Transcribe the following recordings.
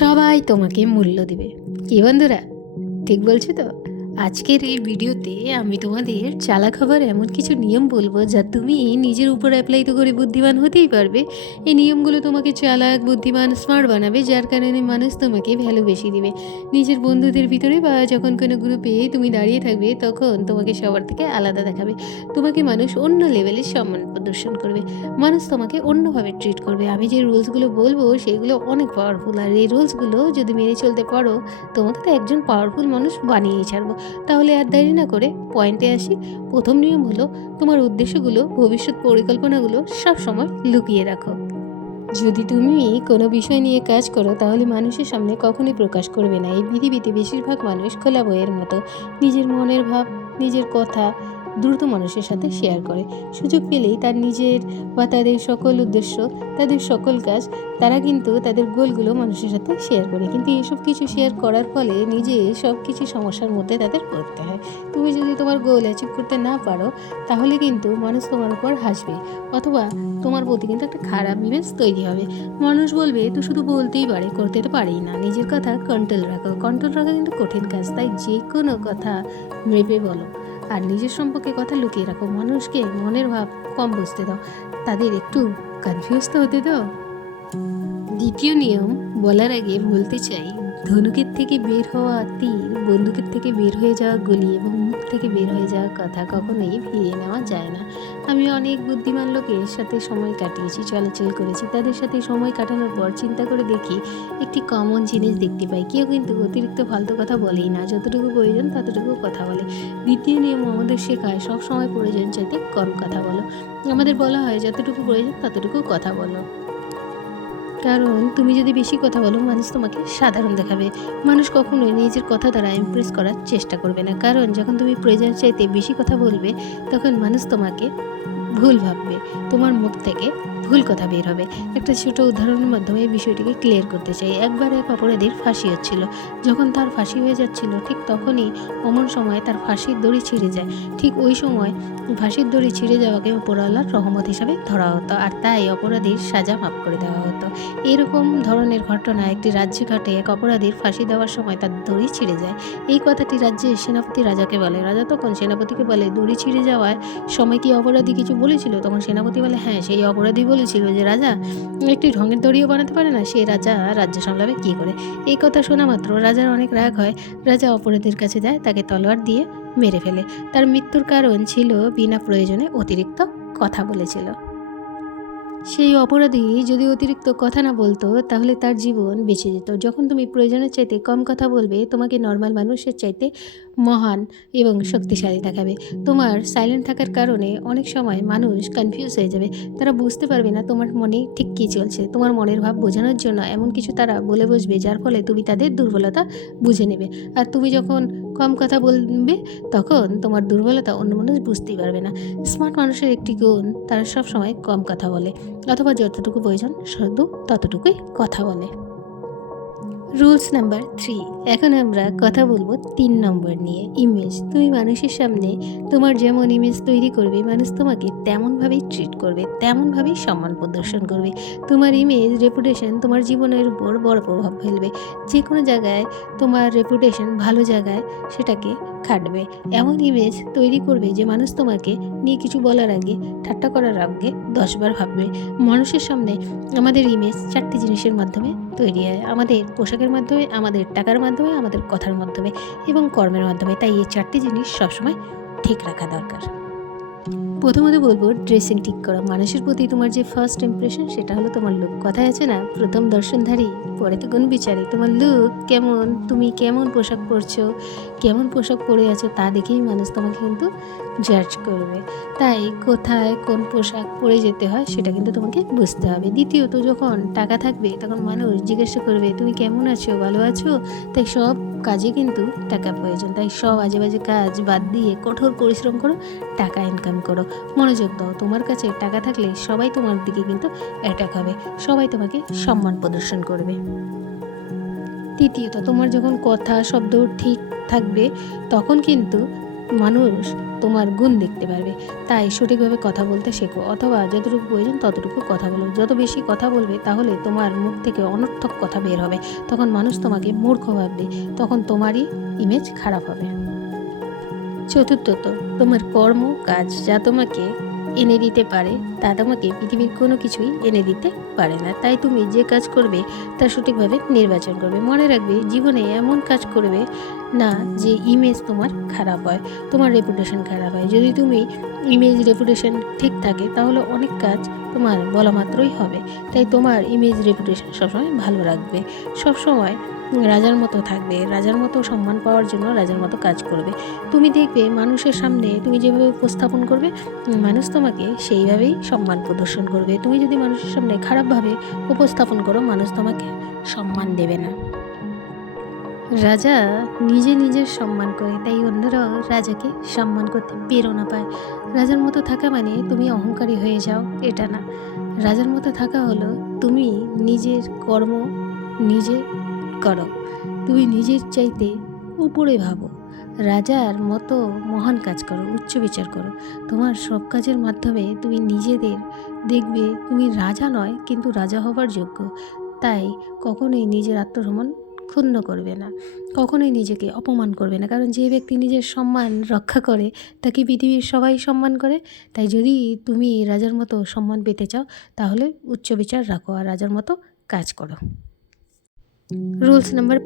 সবাই তোমাকে মূল্য দিবে। কি বন্ধুরা, ঠিক বলছি তো? আজকের এই ভিডিওতে আমি তোমাদের চালাক হবার এমন কিছু নিয়ম বলবো যা তুমি নিজের উপর অ্যাপ্লাই তো করে বুদ্ধিমান হতেই পারবে। এই নিয়মগুলো তোমাকে চালাক, বুদ্ধিমান, স্মার্ট বানাবে, যার কারণে মানুষ তোমাকে ভ্যালু বেশি দিবে। নিজের বন্ধুদের ভিতরে বা যখন কোনো গ্রুপে তুমি দাঁড়িয়ে থাকবে, তখন তোমাকে সবার থেকে আলাদা দেখাবে। তোমাকে মানুষ অন্য লেভেলে সম্মান প্রদর্শন করবে। মানুষ তোমাকে অন্যভাবে ট্রিট করবে। আমি যে রুলসগুলো বলবো সেগুলো অনেক পাওয়ারফুল, আর এই রুলসগুলো যদি মেনে চলতে পারো, তোমাকে তো একজন পাওয়ারফুল মানুষ বানিয়েই ছাড়বো। তাহলে আর দেরি না করে পয়েন্টে আসি। প্রথম নিয়ম হলো, তোমার উদ্দেশ্যগুলো, ভবিষ্যৎ পরিকল্পনাগুলো সব সময় লুকিয়ে রাখো। যদি তুমি কোনো বিষয় নিয়ে কাজ করো, তাহলে মানুষের সামনে কখনোই প্রকাশ করবে না। এই পৃথিবীতে বেশিরভাগ মানুষ খোলা বইয়ের মতো, নিজের মনের ভাব, নিজের কথা দ্রুত মানুষের সাথে শেয়ার করে। সুযোগ পেলেই তার নিজের বা তাদের সকল উদ্দেশ্য, তাদের সকল কাজ, তারা কিন্তু তাদের গোলগুলো মানুষের সাথে শেয়ার করে। কিন্তু এসব কিছু শেয়ার করার ফলে নিজে সব কিছু সমস্যার মধ্যে তাদের পড়তে হয়। তুমি যদি তোমার গোল অ্যাচিভ করতে না পারো, তাহলে কিন্তু মানুষ তোমার উপর হাসবে, অথবা তোমার প্রতি কিন্তু একটা খারাপ ইমেজ তৈরি হবে। মানুষ বলবে, তুই শুধু বলতেই পারে, করতে তো পারেই না। নিজের কথা কন্ট্রোল রাখো। কন্ট্রোল রাখা কিন্তু কঠিন কাজ, তাই যে কোনো কথা মেপে বলো। আর নিজের সম্পর্কে কথা লুকিয়ে রাখো। মানুষকে মনের ভাব কম বুঝতে দাও, তাদের একটু কনফিউজ তো হতে দাও। দ্বিতীয় নিয়ম বলার আগে বলতে চাই, ধনুকের থেকে বের হওয়া তীর, বন্দুকের থেকে বের হয়ে যাওয়া গুলি এবং মুখ থেকে বের হয়ে যাওয়া কথা কখনোই ফিরিয়ে নেওয়া যায় না। আমি অনেক বুদ্ধিমান লোকের সাথে সময় কাটিয়েছি, চলাচল করেছি। তাদের সাথে সময় কাটানোর পর চিন্তা করে দেখি, একটি কমন জিনিস দেখতে পাই। কেউ কিন্তু অতিরিক্ত ফালতু কথা বলেই না, যতটুকু প্রয়োজন ততটুকু কথা বলে। দ্বিতীয় নিয়ম আমাদের শেখায়, সব সময় প্রয়োজন চাইতে কম কথা বলো। আমাদের বলা হয়, যতটুকু প্রয়োজন ততটুকু কথা বলো। কারণ তুমি যদি বেশি কথা বলো, মানুষ তোমাকে সাধারণ দেখাবে। মানুষ কখনোই নিজের কথা দ্বারা ইমপ্রেস করার চেষ্টা করবে না। কারণ যখন তুমি প্রয়োজনের চাইতে বেশি কথা বলবে, তখন মানুষ তোমাকে ভুল ভাববে, তোমার মুখ থেকে ভুল কথা বের হবে। একটা ছোট উদাহরণের মাধ্যমে এই বিষয়টিকে ক্লিয়ার করতে চাই। একবার এক অপরাধীর ফাঁসি হচ্ছিল। যখন তার ফাঁসি হয়ে যাচ্ছিল, ঠিক তখনই অমন সময় তার ফাঁসির দড়ি ছিঁড়ে যায়। ঠিক ওই সময় ফাঁসির দড়ি ছিঁড়ে যাওয়াকে উপরওয়ালার রহমত হিসাবে ধরা হতো, আর তাই অপরাধীর সাজা মাফ করে দেওয়া হতো। এরকম ধরনের ঘটনা একটি রাজ্যে ঘটে। এক অপরাধীর ফাঁসি দেওয়ার সময় তার দড়ি ছিঁড়ে যায়। এই কথাটি রাজ্যের সেনাপতি রাজাকে বলে। রাজা তখন সেনাপতিকে বলে, দড়ি ছিঁড়ে যাওয়ায় সময় কি অপরাধী কিছু বলেছিল? তখন সেনাপতি বলে, হ্যাঁ, সেই অপরাধী বলেছিল যে রাজা একটি ঢঙের দড়িও বানাতে পারে না, সে রাজা রাজ্য সামলাবে কী করে। এই কথা শোনা মাত্র রাজার অনেক রাগ হয়। রাজা অপরাধীর কাছে যায়, তাকে তলোয়ার দিয়ে মেরে ফেলে। তার মৃত্যুর কারণ ছিল বিনা প্রয়োজনে অতিরিক্ত কথা বলেছিল। সেই অপরাধী যদি অতিরিক্ত কথা না বলতো, তাহলে তার জীবন বেঁচে যেত। যখন তুমি প্রয়োজনের চাইতে কম কথা বলবে, তোমাকে নর্মাল মানুষের চাইতে মহান এবং শক্তিশালী দেখাবে। তোমার সাইলেন্ট থাকার কারণে অনেক সময় মানুষ কনফিউজ হয়ে যাবে। তারা বুঝতে পারবে না তোমার মনে ঠিক কী চলছে। তোমার মনের ভাব বোঝানোর জন্য এমন কিছু তারা বলে বসবে, যার ফলে তুমি তাদের দুর্বলতা বুঝে নেবে। আর তুমি যখন কম কথা বলবে, তখন তোমার দুর্বলতা অন্য মানুষ বুঝতেই পারবে না। স্মার্ট মানুষের একটি গুণ, তারা সবসময় কম কথা বলে, অথবা যতটুকু প্রয়োজন শুধু ততটুকুই কথা বলে। Rules number 3। এখন আমরা কথা বলবো 3 নম্বর নিয়ে, ইমেজ। তুমি মানুষের সামনে তোমার যেমন ইমেজ তৈরি করবে, মানুষ তোমাকে তেমনভাবেই ট্রিট করবে, তেমনভাবেই সম্মান প্রদর্শন করবে। তোমার ইমেজ, রেপুটেশন তোমার জীবনের উপর বড় প্রভাব ফেলবে। যে কোনো জায়গায় তোমার রেপুটেশন ভালো জায়গায় সেটাকে খাটবে। এমন ইমেজ তৈরি করবে যে মানুষ তোমাকে নিয়ে কিছু বলার আগে, ঠাট্টা করার আগে 10 বার ভাববে। মানুষের সামনে আমাদের ইমেজ 4টি জিনিসের মাধ্যমে তৈরি হয়: আমাদের পোশাকের মাধ্যমে, আমাদের টাকার মাধ্যমে, আমাদের কথার মাধ্যমে এবং কর্মের মাধ্যমে। তাই এই 4টি জিনিস সবসময় ঠিক রাখা দরকার। প্রথমত বলবো, ড্রেসিং ঠিক করো। মানুষের প্রতি তোমার যে ফার্স্ট ইমপ্রেশন, সেটা হলো তোমার লুক। কথায় আছে না, প্রথম দর্শনধারী পরে তো গুণ বিচারী। তোমার লুক কেমন, তুমি কেমন পোশাক পরছো, কেমন পোশাক পরে আছো, তা দেখেই মানুষ তোমাকে কিন্তু জাজ করবে। তাই কোথায় কোন পোশাক পরে যেতে হয় সেটা কিন্তু তোমাকে বুঝতে হবে। দ্বিতীয়ত, যখন টাকা থাকবে, তখন মানুষ জিজ্ঞাসা করবে, তুমি কেমন আছো, ভালো আছো? তাই সব কাজে কিন্তু টাকা প্রয়োজন। তাই সব আজে বাজে কাজ বাদ দিয়ে কঠোর পরিশ্রম করো, টাকা ইনকাম করো, মনোযোগ দাও। তোমার কাছে টাকা থাকলে সবাই তোমার দিকে কিন্তু অ্যাটাক হবে, সবাই তোমাকে সম্মান প্রদর্শন করবে। তৃতীয়ত, তোমার যখন কথা শব্দ ঠিক থাকবে, তখন কিন্তু মানুষ তোমার গুণ দেখতে পারবে। তাই সঠিকভাবে কথা বলতে শেখো, অথবা যতটুকু প্রয়োজন ততটুকু কথা বলো। যত বেশি কথা বলবে তাহলে তোমার মুখ থেকে অনর্থক কথা বের হবে, তখন মানুষ তোমাকে মূর্খ ভাববে, তখন তোমারই ইমেজ খারাপ হবে। চতুর্থত, তোমার কর্ম কাজ যা তোমাকে এনে দিতে পারে তা তোমাকে পৃথিবীর কোনো কিছুই এনে দিতে পারে না। তাই তুমি যে কাজ করবে তা সঠিকভাবে নির্বাচন করবে। মনে রাখবে, জীবনে এমন কাজ করবে না যে ইমেজ তোমার খারাপ হয়, তোমার রেপুটেশন খারাপ হয়। যদি তুমি ইমেজ রেপুটেশন ঠিক থাকে তাহলে অনেক কাজ তোমার বলা মাত্রই হবে। তাই তোমার ইমেজ রেপুটেশন সবসময় ভালো রাখবে, সবসময় রাজার মতো থাকবে, রাজার মতো সম্মান পাওয়ার জন্য রাজার মতো কাজ করবে। তুমি দেখবে মানুষের সামনে তুমি যেভাবে উপস্থাপন করবে, মানুষ তোমাকে সেইভাবেই সম্মান প্রদর্শন করবে। তুমি যদি মানুষের সামনে খারাপভাবে উপস্থাপন করো, মানুষ তোমাকে সম্মান দেবে না। রাজা নিজের সম্মান করে, তাই অন্যরাও রাজাকে সম্মান করতে প্রেরণা পায়। রাজার মতো থাকা মানে তুমি অহংকারী হয়ে যাও, এটা না। রাজার মতো থাকা হলো তুমি নিজের কর্ম নিজে করো, তুমি নিজের চাইতে উপরে ভাবো, রাজার মতো মহান কাজ করো, উচ্চ বিচার করো। তোমার সব কাজের মাধ্যমে তুমি নিজেদের দেখবে তুমি রাজা নয় কিন্তু রাজা হবার যোগ্য। তাই কখনোই নিজের আত্মসম্মান ক্ষুণ্ণ করবে না, কখনোই নিজেকে অপমান করবে না, কারণ যে ব্যক্তি নিজের সম্মান রক্ষা করে তাকে পৃথিবীর সবাই সম্মান করে। তাই যদি তুমি রাজার মতো সম্মান পেতে চাও তাহলে উচ্চ বিচার রাখো আর রাজার মতো কাজ করো। রুলস নাম্বার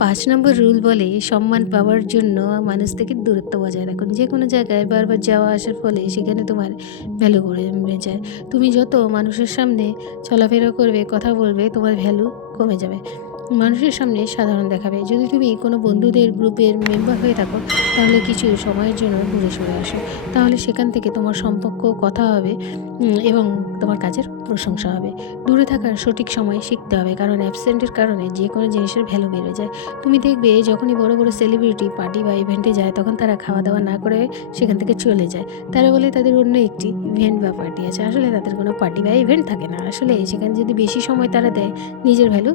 5 নম্বর রুল বলে, সম্মান পাওয়ার জন্য মানুষ থেকে দূরত্ব বজায় রাখুন। যে কোনো জায়গায় বারবার যাওয়া আসার ফলে সেখানে তোমার ভ্যালু কমে যায়। তুমি যত মানুষের সামনে চলাফেরা করবে, কথা বলবে, তোমার ভ্যালু কমে যাবে, মানুষের সামনে সাধারণ দেখাবে। যদি তুমি কোনো বন্ধুদের গ্রুপের মেম্বার হয়ে থাকো তাহলে কিছু সময়ের জন্য দূরে সরে আসো, তাহলে সেখান থেকে তোমার সম্পর্ক কথা হবে এবং তোমার কাজের প্রশংসা হবে। দূরে থাকার সঠিক সময় শিখতে হবে, কারণ অ্যাবসেন্টের কারণে যে কোনো জিনিসের ভ্যালু বেড়ে যায়। তুমি দেখবে যখনই বড় বড় সেলিব্রিটি পার্টি বা ইভেন্টে যায় তখন তারা খাওয়া দাওয়া না করে সেখান থেকে চলে যায়। তারা বলে তাদের অন্য একটি ইভেন্ট বা পার্টি আছে, আসলে তাদের কোনো পার্টি বা ইভেন্ট থাকে না। আসলে সেখানে যদি বেশি সময় তারা দেয় নিজের ভ্যালু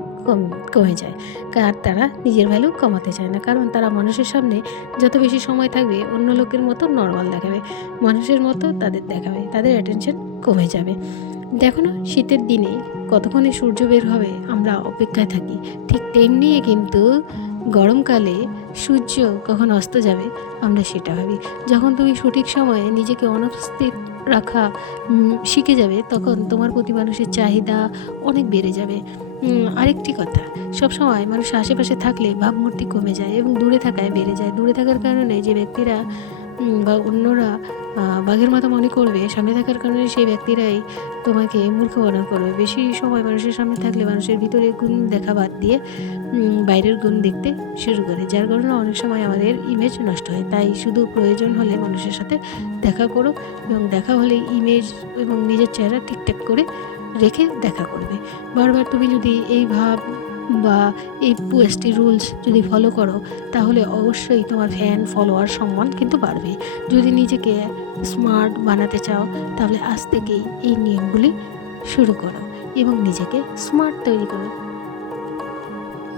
কমে যায়, আর তারা নিজের ভ্যালু কমাতে চায় না, কারণ তারা মানুষের সামনে যত বেশি সময় থাকবে অন্য লোকের মতো নর্মাল দেখাবে, মানুষের মতো তাদের দেখাবে, তাদের অ্যাটেনশন কমে যাবে। দেখো না, শীতের দিনে কতক্ষণে সূর্য বের হবে আমরা অপেক্ষায় থাকি, ঠিক তেমনি কিন্তু গরমকালে সূর্য কখন অস্ত যাবে আমরা সেটা ভাবি। যখন তুমি সঠিক সময়ে নিজেকে অনুপস্থিত রাখা শিখে যাবে তখন তোমার প্রতি মানুষের চাহিদা অনেক বেড়ে যাবে। আরেকটি কথা, সবসময় মানুষ আশেপাশে থাকলে ভাবমূর্তি কমে যায় এবং দূরে থাকায় বেড়ে যায়। দূরে থাকার কারণে যে ব্যক্তিরা বা অন্যরা বাঘের মতো মনে করবে, সামনে থাকার কারণে সেই ব্যক্তিরাই তোমাকে মূর্খ মনে করবে। বেশি সময় মানুষের সামনে থাকলে মানুষের ভিতরে গুণ দেখা বাদ দিয়ে বাইরের গুণ দেখতে শুরু করে, যার কারণে অনেক সময় আমাদের ইমেজ নষ্ট হয়। তাই শুধু প্রয়োজন হলে মানুষের সাথে দেখা করো, এবং দেখা হলে ইমেজ এবং নিজের চেহারা ঠিকঠাক করে রেখে দেখা করবে। বারবার তুমি যদি এই ভাব বা এই 5টি রুলস যদি ফলো করো তাহলে অবশ্যই তোমার ফ্যান ফলোয়ার সম্মান কিন্তু বাড়বে। যদি নিজেকে স্মার্ট বানাতে চাও তাহলে আজ থেকেই এই নিয়মগুলি শুরু করো এবং নিজেকে স্মার্ট তৈরি করো।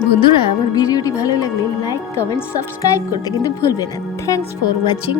বন্ধুরা, আমার ভিডিওটি ভালো লাগলে লাইক, কমেন্ট, সাবস্ক্রাইব করতে কিন্তু ভুলবে না। Thanks for watching.